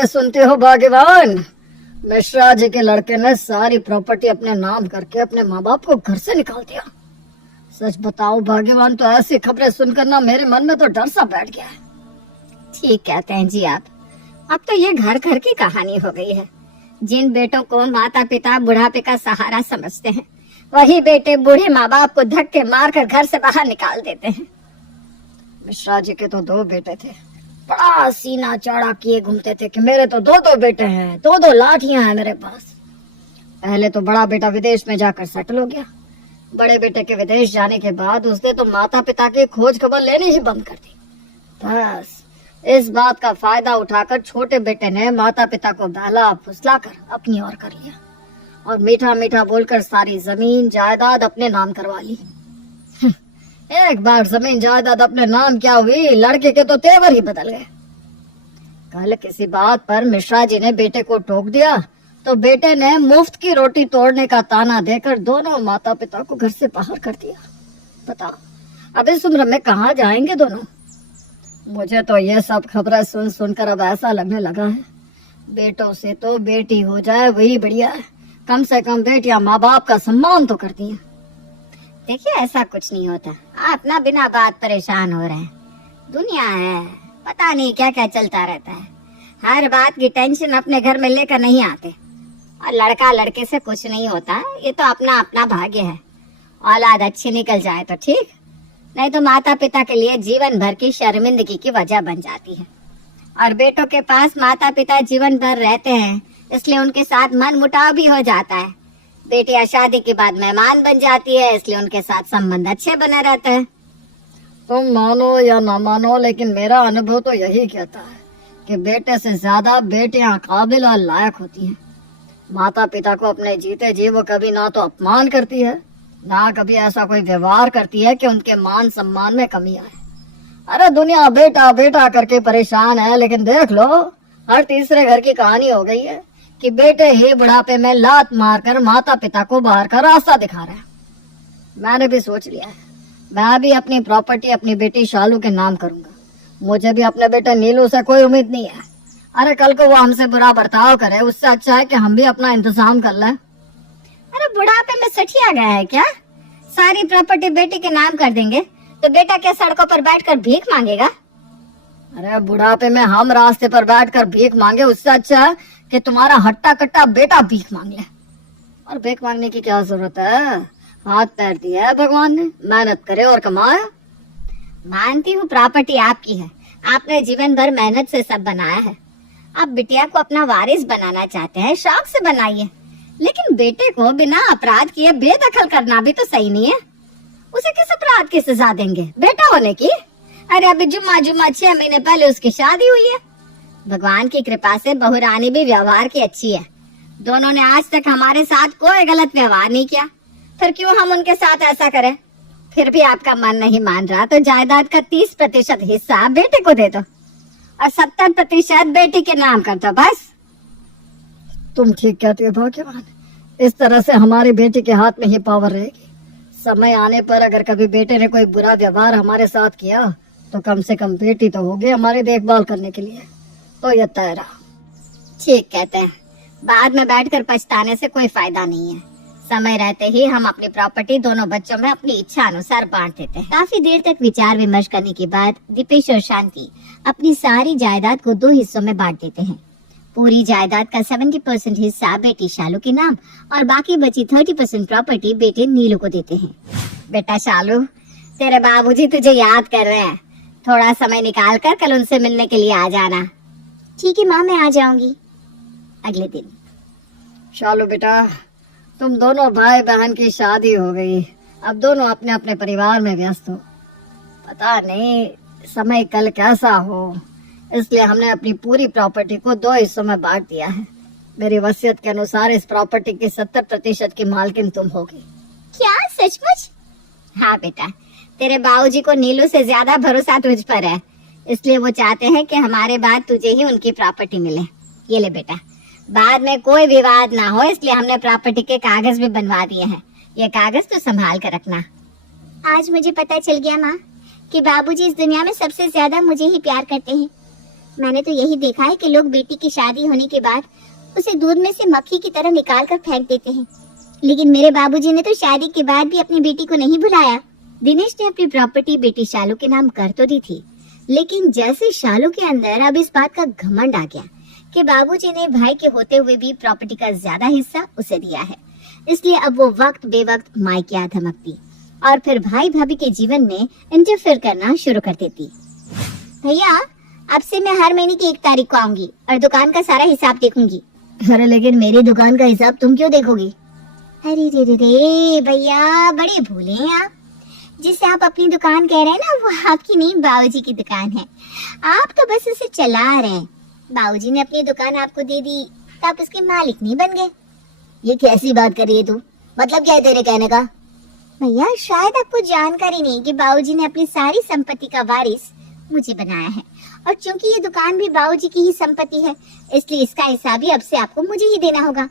अरे सुनते हो भाग्यवान, मिश्रा जी के लड़के ने सारी प्रॉपर्टी अपने नाम करके अपने माँ बाप को घर से निकाल दिया। सच बताओ भाग्यवान, तो ऐसी खबरें सुनकर ना मेरे मन में तो डर सा बैठ गया है। ठीक कहते हैं जी आप। अब तो ये घर घर की कहानी हो गई है। जिन बेटों को माता पिता बुढ़ापे का सहारा समझते हैं, वही बेटे बूढ़े माँ बाप को धक्के मारकर घर से बाहर निकाल देते हैं। मिश्रा जी के तो 2 बेटे थे, बड़ा सीना चौड़ा किए घूमते थे कि मेरे तो 2 बेटे हैं, 2 लाठियां हैं मेरे पास। पहले तो बड़ा बेटा विदेश में जाकर सेटल हो गया। बड़े बेटे के विदेश जाने के बाद उसने तो माता पिता की खोज खबर लेनी ही बंद कर दी। बस इस बात का फायदा उठाकर छोटे बेटे ने माता पिता को बहला फुसला कर अपनी ओर कर लिया और मीठा मीठा बोलकर सारी जमीन जायदाद अपने नाम करवा ली। एक बार जमीन जायदाद अपने नाम क्या हुई, लड़के के तो तेवर ही बदल गए। कल किसी बात पर मिश्रा जी ने बेटे को टोक दिया तो बेटे ने मुफ्त की रोटी तोड़ने का ताना देकर दोनों माता पिता को घर से बाहर कर दिया। बताओ अब इस उम्र में कहाँ जाएंगे दोनों। मुझे तो ये सब खबरें सुन सुनकर अब ऐसा लगने लगा है, बेटों से तो बेटी हो जाए वही बढ़िया है। कम से कम बेटियां माँ बाप का सम्मान तो करती हैं। देखिए ऐसा कुछ नहीं होता, आप ना बिना बात परेशान हो रहे हैं। दुनिया है, पता नहीं क्या क्या चलता रहता है। हर बात की टेंशन अपने घर में लेकर नहीं आते। और लड़का लड़के से कुछ नहीं होता, ये तो अपना अपना भाग्य है। औलाद अच्छी निकल जाए तो ठीक, नहीं तो माता पिता के लिए जीवन भर की शर्मिंदगी की वजह बन जाती है। और बेटों के पास माता पिता जीवन भर रहते हैं, इसलिए उनके साथ मन मुटाव भी हो जाता है। बेटियां शादी के बाद मेहमान बन जाती है, इसलिए उनके साथ संबंध अच्छे बने रहते हैं। तुम मानो या ना मानो, लेकिन मेरा अनुभव तो यही कहता है कि बेटे से ज्यादा बेटियां काबिल और लायक होती हैं। माता पिता को अपने जीते जी वो कभी ना तो अपमान करती है, ना कभी ऐसा कोई व्यवहार करती है कि उनके मान सम्मान में कमी आए। अरे दुनिया बेटा बेटा करके परेशान है, लेकिन देख लो हर तीसरे घर की कहानी हो गई है कि बेटे ही बुढ़ापे में लात मारकर माता पिता को बाहर का रास्ता दिखा रहे हैं। मैंने भी सोच लिया है, मैं भी अपनी प्रॉपर्टी अपनी बेटी शालू के नाम करूंगा। मुझे भी अपने बेटे नीलू से कोई उम्मीद नहीं है। अरे कल को वो हमसे बुरा बर्ताव करे, उससे अच्छा है कि हम भी अपना इंतजाम कर लें। अरे बुढ़ापे में सठिया गया है क्या? सारी प्रॉपर्टी बेटी के नाम कर देंगे तो बेटा क्या सड़कों पर बैठकर भीख मांगेगा? अरे बुढ़ापे में हम रास्ते पर बैठकर भीख मांगे, उससे अच्छा है कि तुम्हारा हट्टा कट्टा बेटा भीख मांग ले। और भीख मांगने की क्या जरूरत है, हाथ पैर दिया है भगवान ने, मेहनत करे और कमाए। मानती हूँ प्रॉपर्टी आपकी है, आपने जीवन भर मेहनत से सब बनाया है। आप बिटिया को अपना वारिस बनाना चाहते हैं, शौक से बनाइए, लेकिन बेटे को बिना अपराध किए बेदखल करना भी तो सही नहीं है। उसे किस अपराध की सजा देंगे, बेटा होने की? अरे अभी जुम्मा 6 महीने पहले उसकी शादी हुई है। भगवान की कृपा से बहू रानी भी व्यवहार की अच्छी है। दोनों ने आज तक हमारे साथ कोई गलत व्यवहार नहीं किया, फिर क्यों हम उनके साथ ऐसा करें? फिर भी आपका मन नहीं मान रहा तो जायदाद का 30% हिस्सा बेटे को दे दो और 70% बेटी के नाम कर दो बस। तुम ठीक कहती हो भाग्यवान, इस तरह से हमारी बेटी के हाथ में ही पावर रहेगी। समय आने पर अगर कभी बेटे ने कोई बुरा व्यवहार हमारे साथ किया तो कम से कम बेटी तो होगी हमारी देखभाल करने के लिए। तो ये तय रहा। ठीक कहते हैं, बाद में बैठकर पछताने से कोई फायदा नहीं है। समय रहते ही हम अपनी प्रॉपर्टी दोनों बच्चों में अपनी इच्छा अनुसार बांट देते हैं। काफी देर तक विचार विमर्श करने के बाद दीपेश और शांति अपनी सारी जायदाद को 2 हिस्सों में बांट देते हैं। पूरी जायदाद का 70% हिस्सा बेटी शालू के नाम और बाकी बची 30% प्रॉपर्टी बेटे नीलू को देते हैं। बेटा शालू, तेरे बाबूजी तुझे याद कर रहे हैं, थोड़ा समय निकाल कर कल उनसे मिलने के लिए आ जाना। ठीक है माँ, मैं आ जाऊंगी। अगले दिन। शालू बेटा, तुम दोनों भाई बहन की शादी हो गई, अब दोनों अपने अपने परिवार में व्यस्त हो। पता नहीं समय कल कैसा हो, इसलिए हमने अपनी पूरी प्रॉपर्टी को 2 हिस्सों में बांट दिया है। मेरी वसीयत के अनुसार इस प्रॉपर्टी की 70% की मालकिन तुम होगी। क्या सचमुच? हाँ बेटा, तेरे बाबूजी को नीलू से ज्यादा भरोसा तुझ पर है, इसलिए वो चाहते हैं कि हमारे बाद तुझे ही उनकी प्रॉपर्टी मिले। ये ले बेटा, बाद में कोई विवाद ना हो इसलिए हमने प्रॉपर्टी के कागज भी बनवा दिए हैं। ये कागज तो संभाल कर रखना। आज मुझे पता चल गया माँ कि बाबूजी इस दुनिया में सबसे ज्यादा मुझे ही प्यार करते हैं। मैंने तो यही देखा है कि लोग बेटी की शादी होने के बाद उसे दूध में से मक्खी की तरह निकाल कर फेंक देते हैं, लेकिन मेरे बाबूजी ने तो शादी के बाद भी अपनी बेटी को नहीं भुलाया। दिनेश ने अपनी प्रॉपर्टी बेटी शालू के नाम कर तो दी थी, लेकिन जैसे शालू के अंदर अब इस बात का घमंड आ गया कि बाबूजी ने भाई के होते हुए भी प्रॉपर्टी का ज्यादा हिस्सा उसे दिया है, इसलिए अब वो वक्त बेवक्त मायके आ धमकती और फिर भाई भाभी के जीवन में इंटरफेयर करना शुरू कर देती। भैया, अब से मैं हर महीने की 1 तारीख को आऊंगी और दुकान का सारा हिसाब देखूंगी। अरे लेकिन मेरी दुकान का हिसाब तुम क्यों देखोगी? अरे रे रे रे भैया, बड़े भूले हैं आप। जिसे आप अपनी दुकान कह रहे हैं ना, वो आपकी नहीं बाबूजी की दुकान है। आप तो बस उसे चला रहे हैं। बाबूजी ने अपनी दुकान आपको दे दी तो आप उसके मालिक नहीं बन गए। ये कैसी बात कर रही है तू? मतलब क्या है तेरे कहने का? भैया, शायद आपको जानकारी नहीं कि बाबूजी ने अपनी सारी संपत्ति का वारिस मुझे बनाया है, और चूंकि ये दुकान भी बाबूजी की ही संपत्ति है, इसलिए इसका हिसाब भी अब से आपको मुझे ही देना होगा।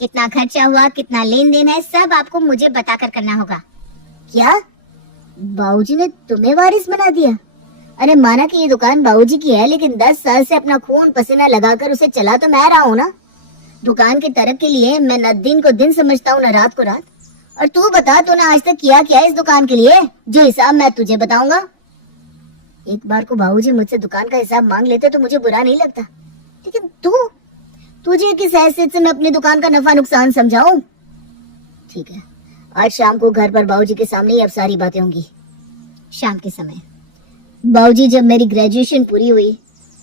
कितना खर्चा हुआ, कितना लेन देन है, सब आपको मुझे बताकर करना होगा। क्या बाबूजी ने तुम्हें वारिस बना दिया? अरे माना कि ये दुकान बाबूजी की है, लेकिन 10 साल से अपना खून पसीना लगाकर उसे चला तो मैं रहा हूँ ना। दुकान की तरक्की के लिए मैं न दिन को दिन समझता हूँ, न रात को रात। और तू बता, तूने आज तक किया क्या इस दुकान के लिए, जो हिसाब मैं तुझे बताऊंगा? एक बार को बाबूजी मुझसे दुकान का हिसाब मांग लेते तो मुझे बुरा नहीं लगता, लेकिन तुझे किस हैसियत से मैं अपनी दुकान का नफा नुकसान समझाऊं? ठीक है, आज शाम को घर पर बाबूजी के सामने ही अब सारी बातें होंगी। शाम के समय बाबूजी, जब मेरी ग्रेजुएशन पूरी हुई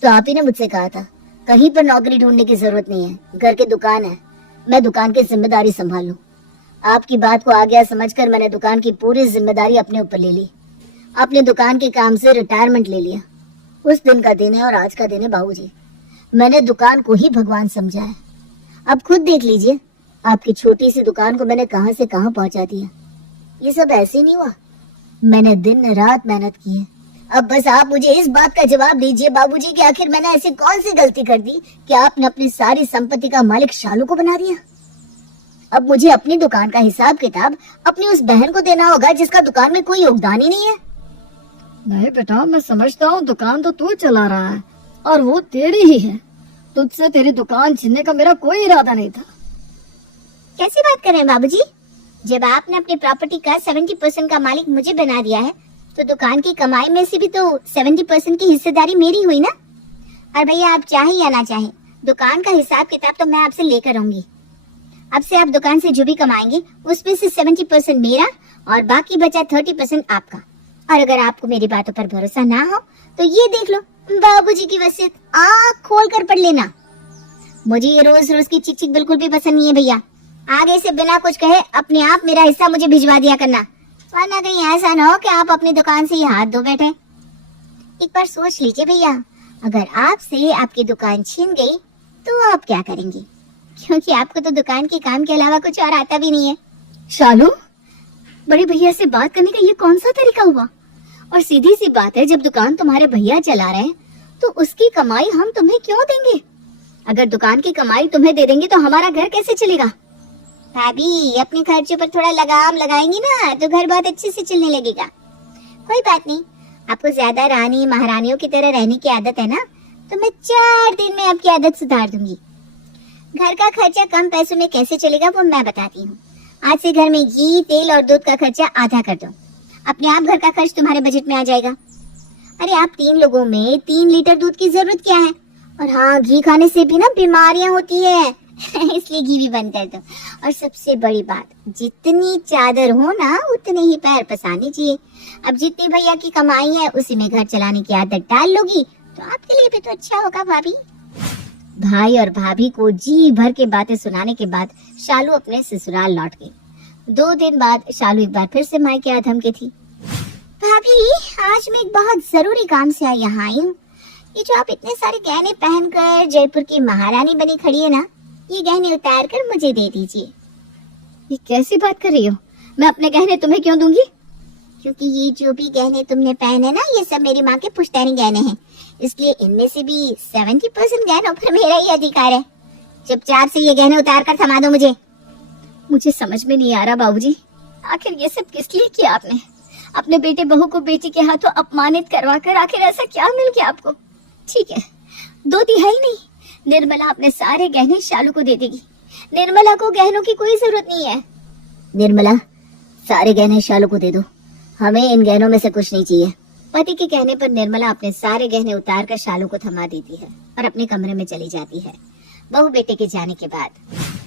तो आप ही ने मुझसे कहा था कहीं पर नौकरी ढूंढने की जरूरत नहीं है, घर की दुकान है, मैं दुकान की जिम्मेदारी संभाल लूं। आपकी बात को आ गया समझकर मैंने दुकान की पूरी जिम्मेदारी अपने ऊपर ले ली। अपने दुकान के काम से रिटायरमेंट ले लिया। उस दिन का दिन है और आज का दिन है बाबूजी। मैंने दुकान को ही भगवान समझा है। अब खुद देख लीजिए, आपकी छोटी सी दुकान को मैंने कहां से कहां पहुंचा दिया। ये सब ऐसे नहीं हुआ, मैंने दिन रात मेहनत की है। अब बस आप मुझे इस बात का जवाब दीजिए बाबूजी कि आखिर मैंने ऐसी कौन सी गलती कर दी कि आपने अपनी सारी संपत्ति का मालिक शालू को बना दिया। अब मुझे अपनी दुकान का हिसाब किताब अपनी उस बहन को देना होगा जिसका दुकान में कोई योगदान ही नहीं है। नहीं बेटा, मैं समझता हूँ दुकान तो तू चला रहा है और वो तेरी ही है। तुझसे तेरी दुकान छीनने का मेरा कोई इरादा नहीं था। कैसी बात कर रहे हैं बाबूजी? जब आपने अपनी प्रॉपर्टी का 70% का मालिक मुझे बना दिया है, तो दुकान की कमाई में से भी तो 70% की हिस्सेदारी मेरी हुई ना। और भैया, आप चाहे या ना चाहे, दुकान का हिसाब किताब तो मैं आपसे लेकर आऊंगी। अब से आप दुकान से जो भी कमाएंगे उसमें से 70% मेरा और बाकी बचा 30% आपका। और अगर आपको मेरी बातों पर भरोसा ना हो तो ये देख लो, बाबूजी की वसीयत आँख खोल कर पढ़ लेना। मुझे ये रोज रोज की चिक चिक बिल्कुल भी पसंद नहीं है भैया। आगे से बिना कुछ कहे अपने आप मेरा हिस्सा मुझे भिजवा दिया करना, वरना कहीं ऐसा ना हो कि आप अपनी दुकान से ही हाथ धो बैठे। एक बार सोच लीजिए भैया, अगर आपसे आपकी दुकान छीन गई तो आप क्या करेंगे? क्योंकि आपको तो दुकान के काम के अलावा कुछ और आता भी नहीं है। शालू, बड़े भैया से बात करने का ये कौन सा तरीका हुआ? और सीधी सी बात है, जब दुकान तुम्हारे भैया चला रहे हैं तो उसकी कमाई हम तुम्हें क्यों देंगे? अगर दुकान की कमाई तुम्हें दे देंगे तो हमारा घर कैसे चलेगा? भाभी, अपने खर्चे पर थोड़ा लगाम लगाएंगी ना तो घर बहुत अच्छे से चलने लगेगा। कोई बात नहीं, आपको ज्यादा रानी महारानियों की तरह रहने की आदत है ना, तो मैं 4 दिन में आपकी आदत सुधार दूंगी। घर का खर्चा कम पैसों में कैसे चलेगा वो मैं बताती हूँ। आज से घर में घी, तेल और दूध का खर्चा आधा कर दो, अपने आप घर का खर्च तुम्हारे बजट में आ जाएगा। अरे आप 3 लोगों में 3 लीटर दूध की जरूरत क्या है? और हाँ, घी खाने से भी ना बीमारियां होती है इसलिए घी भी बंद कर दो। और सबसे बड़ी बात, जितनी चादर हो ना उतने ही पैर पसारने चाहिए। अब जितनी भैया की कमाई है उसी में घर चलाने की आदत डाल लोगी तो आपके लिए भी तो अच्छा होगा भाभी। भाई और भाभी को जी भर के बातें सुनाने के बाद शालू अपने ससुराल लौट गई। 2 दिन बाद शालू एक बार फिर से मायके आ धमकी थी। भाभी, आज मैं एक बहुत जरूरी काम से यहाँ आई हूँ। ये जो आप इतने सारे गहने पहनकर जयपुर की महारानी बनी खड़ी है ना, ये गहने उतार कर मुझे दे दीजिए। ये कैसी बात कर रही हो? मैं अपने गहने तुम्हें क्यों दूंगी? क्योंकि ये जो भी गहने तुमने पहने ना, ये सब मेरी माँ के पुश्तैनी गहने हैं, इसलिए इनमें से भी 70% गहनों पर मेरा ही अधिकार है। चुपचाप से ये गहने उतार कर थमा दो मुझे। मुझे समझ में नहीं आ रहा बाबूजी, आखिर ये सब किस लिए किया आपने? अपने बेटे बहू को बेटी के हाथों अपमानित करवा कर आखिर ऐसा क्या मिल गया आपको? ठीक है, 2/3 नहीं, निर्मला अपने सारे गहने शालू को दे देगी। निर्मला को गहनों की कोई जरूरत नहीं है। निर्मला, सारे गहने शालू को दे दो, हमें इन गहनों में से कुछ नहीं चाहिए। पति के कहने पर निर्मला अपने सारे गहने उतार कर शालू को थमा देती है और अपने कमरे में चली जाती है। बहू बेटे के जाने के बाद,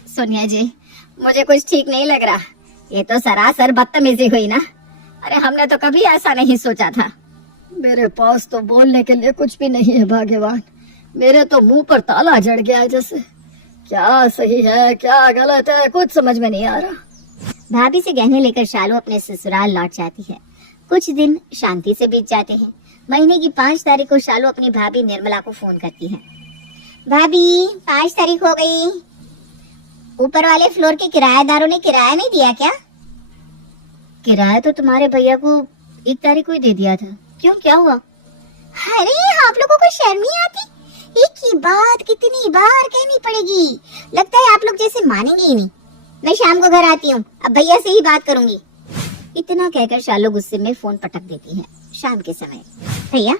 सोनिया जी, मुझे कुछ ठीक नहीं लग रहा। ये तो सरासर बदतमीजी हुई ना। अरे हमने तो कभी ऐसा नहीं सोचा था। मेरे पास तो बोलने के लिए कुछ भी नहीं है भाग्यवान। मेरे तो मुंह पर ताला जड़ गया है जैसे। क्या सही है क्या गलत है कुछ समझ में नहीं आ रहा। भाभी से गहने लेकर शालू अपने ससुराल लौट जाती है। कुछ दिन शांति से बीत जाते हैं। महीने की 5 तारीख को शालू अपनी भाभी निर्मला को फोन करती है। भाभी, 5 तारीख हो गई, ऊपर वाले फ्लोर के किराएदारों ने किराया नहीं दिया क्या? किराया तो तुम्हारे भैया को 1 तारीख को ही दे दिया था। क्यों, क्या हुआ? अरे आप लोगों को शर्म नहीं आती? एक ही बात कितनी बार कहनी पड़ेगी? लगता है आप लोग जैसे मानेंगे ही नहीं। मैं शाम को घर आती हूँ, अब भैया से ही बात करूंगी। इतना कहकर शालू गुस्से में फोन पटक देती है। शाम के समय, भैया,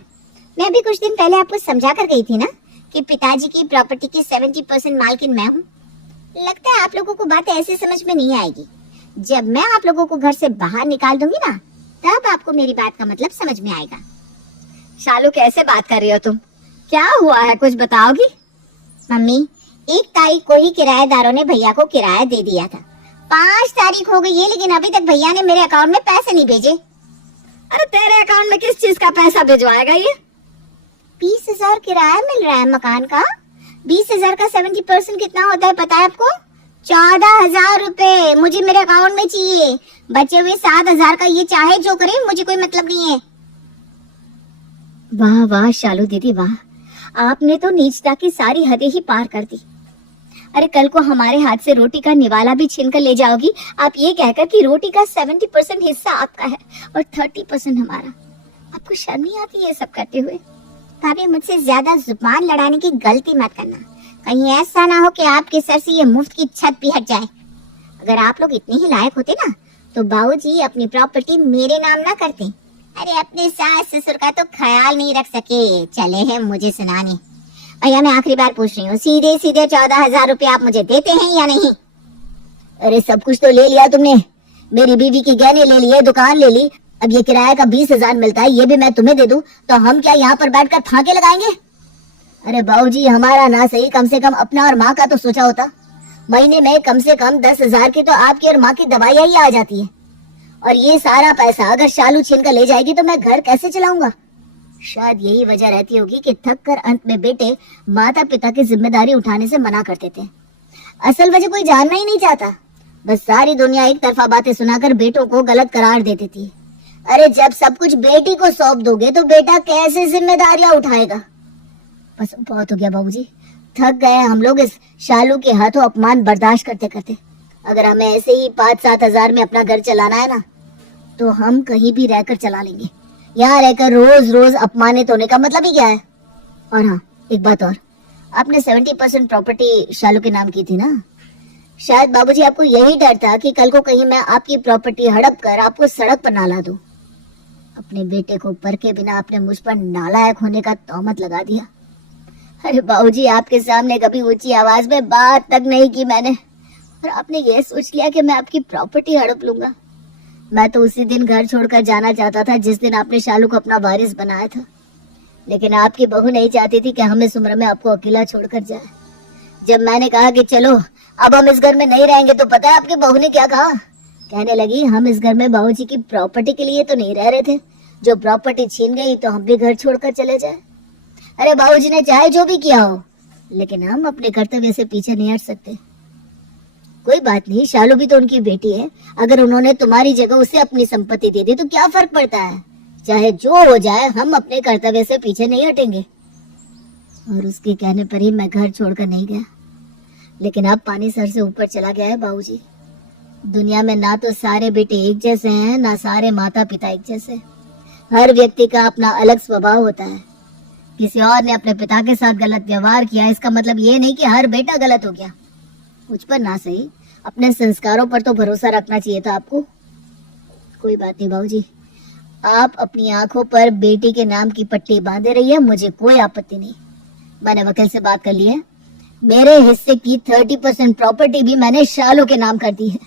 मैं अभी कुछ दिन पहले आपको समझा कर गई थी ना कि पिताजी की प्रॉपर्टी की 70% मालकिन मैं हूँ। लगता है आप लोगों को बात ऐसे समझ में नहीं आएगी। जब मैं आप लोगों को घर से बाहर निकाल दूंगी ना, तब आपको मेरी बात का मतलब समझ में आएगा। शालू, कैसे बात कर रही हो तुम? क्या हुआ है, कुछ बताओगी? मम्मी, 1 तारीख को ही किराएदारों ने भैया को किराया दे दिया था। 5 तारीख हो गई है, लेकिन अभी तक भैया ने मेरे अकाउंट में पैसे नहीं भेजे। अरे तेरे अकाउंट में किस चीज का पैसा भिजवाएगा ये? 20,000 किराया मिल रहा है मकान का। 20,000 का 70% कितना होता है पता है आपको? 14,000 रुपए मुझे मेरे अकाउंट में चाहिए। बचे हुए 7,000 का ये चाहे जो करे, मुझे कोई मतलब नहीं है। वाह वाह शालू दीदी वाह, आपने तो नीचता की सारी हदें ही पार कर दी। अरे कल को हमारे हाथ से रोटी का निवाला भी छीन कर ले जाओगी, आप ये कहकर कि रोटी का 70% हिस्सा आपका है और 30% हमारा। आपको शर्म नहीं आती ये सब करते हुए? भाभी, मुझसे ज्यादा जुबान लड़ाने की गलती मत करना। कहीं ऐसा ना हो कि आपके सर से ये मुफ्त की छत भी हट जाए। अगर आप लोग इतने ही लायक होते ना, तो बाबूजी अपनी प्रॉपर्टी मेरे नाम ना करते। अरे अपने सास ससुर का तो ख्याल नहीं रख सके, चले हैं मुझे सुनाने। भैया, मैं आखिरी बार पूछ रही हूँ, सीधे सीधे 14,000 रुपए आप मुझे देते हैं या नहीं? अरे सब कुछ तो ले लिया तुमने। मेरी बीवी की गहने ले लिए, दुकान ले ली, अब ये किराए का 20,000 मिलता है, ये भी मैं तुम्हें दे दूं तो हम क्या यहाँ पर बैठकर फांके लगाएंगे? अरे बाबूजी, हमारा ना सही कम से कम अपना और माँ का तो सोचा होता। महीने में कम से कम 10,000 की तो आपकी और माँ की दवाइयाँ ही आ जाती है। और ये सारा पैसा अगर शालू छीन कर ले जाएगी तो मैं घर कैसे चलाऊंगा? शायद यही वजह रहती होगी कि थक कर अंत में बेटे माता पिता की जिम्मेदारी उठाने से मना करते थे। असल वजह कोई जानना ही नहीं चाहता, बस सारी दुनिया एक तरफा बातें सुनाकर बेटों को गलत करार देती थी। अरे जब सब कुछ बेटी को सौंप दोगे तो बेटा कैसे जिम्मेदारियां उठाएगा? बस बहुत हो गया बाबूजी, थक गए हम लोग इस शालू के हाथों अपमान बर्दाश्त करते करते। अगर हमें ऐसे ही 5-7 हजार में अपना घर चलाना है ना, तो हम कहीं भी रहकर चला लेंगे। यहाँ रहकर रोज रोज अपमानित होने का मतलब ही क्या है? और हाँ, एक बात और, आपने 70% प्रॉपर्टी शालू के नाम की थी ना? शायद बाबूजी आपको यही डर था कि कल को कहीं मैं आपकी प्रॉपर्टी हड़प कर आपको सड़क पर ना ला दूं। अपने बेटे को परखे बिना आपने मुझ पर नालायक होने का तोहमत लगा दिया। अरे बाबूजी, आपके सामने कभी ऊंची आवाज में बात तक नहीं की मैंने, और आपने ये सोच लिया कि मैं आपकी प्रॉपर्टी हड़प लूंगा। मैं तो उसी दिन घर छोड़कर जाना चाहता था जिस दिन आपने शालू को अपना वारिस बनाया था, लेकिन आपकी बहू नहीं चाहती थी कि हम इस उम्र में आपको अकेला छोड़कर जाए। जब मैंने कहा कि चलो अब हम इस घर में नहीं रहेंगे, तो पता है आपकी बहू ने क्या कहा? कहने लगी, हम इस घर में बाबूजी की प्रॉपर्टी के लिए तो नहीं रह रहे थे, जो प्रॉपर्टी छीन गई तो हम भी घर छोड़कर चले जाए। अरे बाबूजी ने चाहे जो भी किया हो, लेकिन हम अपने कर्तव्य से पीछे नहीं हट सकते। कोई बात नहीं, शालू भी तो उनकी बेटी है। अगर उन्होंने तुम्हारी जगह उसे अपनी संपत्ति दे दी तो क्या फर्क पड़ता है? चाहे जो हो जाए, हम अपने कर्तव्य से पीछे नहीं हटेंगे। और उसके कहने पर ही मैं घर छोड़कर नहीं गया, लेकिन अब पानी सर से ऊपर चला गया है बाबूजी। दुनिया में ना तो सारे बेटे एक जैसे हैं, ना सारे माता पिता एक जैसे। हर व्यक्ति का अपना अलग स्वभाव होता है। किसी और ने अपने पिता के साथ गलत व्यवहार किया, इसका मतलब ये नहीं कि हर बेटा गलत हो गया। मुझ पर ना सही, अपने संस्कारों पर तो भरोसा रखना चाहिए था आपको। कोई बात नहीं बाबूजी, आप अपनी आंखों पर बेटी के नाम की पट्टी बांधे रहिए, मुझे कोई आपत्ति नहीं। मैंने वकील से बात कर ली है। मेरे हिस्से की 30% प्रॉपर्टी भी मैंने शालू के नाम कर दी है।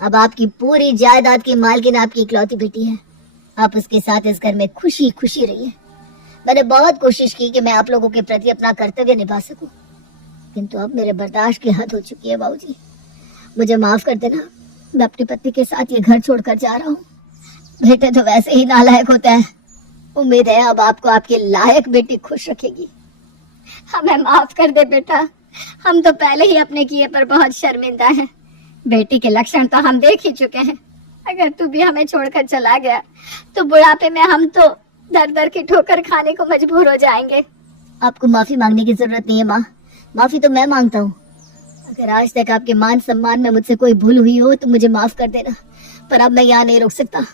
अब आपकी पूरी जायदाद की मालकिन आपकी इकलौती बेटी है। आप उसके साथ इस घर में खुशी खुशी रहिए। मैंने बहुत कोशिश की कि मैं आप लोगों के प्रति अपना कर्तव्य निभा सकूं, किंतु अब मेरे बर्दाश्त की हद हो चुकी है। बाबूजी, मुझे माफ कर देना। मैं अपनी पत्नी के साथ ये घर छोड़कर जा रहा हूँ। बेटे तो वैसे ही नालायक होता है। उम्मीद है अब आपको आपकी लायक बेटी खुश रखेगी। हमें माफ कर दे बेटा, हम तो पहले ही अपने किए पर बहुत शर्मिंदा हैं। बेटी के लक्षण तो हम देख ही चुके हैं। अगर तू भी हमें छोड़कर चला गया तो बुढ़ापे में हम तो दर दर की ठोकर खाने को मजबूर हो जाएंगे। आपको माफी मांगने की जरूरत नहीं है माँ, माफी तो मैं मांगता हूँ। अगर आज तक आपके मान सम्मान में मुझसे कोई भूल हुई हो तो मुझे माफ कर देना, पर अब मैं यहाँ नहीं रुक सकता।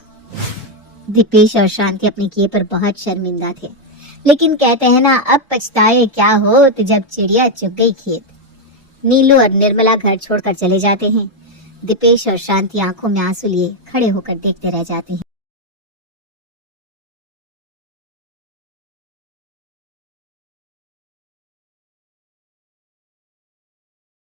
दीपेश और शांति अपने किए पर बहुत शर्मिंदा थे, लेकिन कहते हैं ना, अब पछताए क्या हो तो जब चिड़िया चुग गई खेत। नीलू और निर्मला घर छोड़कर चले जाते हैं। दीपेश और शांति आंखों में आंसू लिए खड़े होकर देखते रह जाते हैं।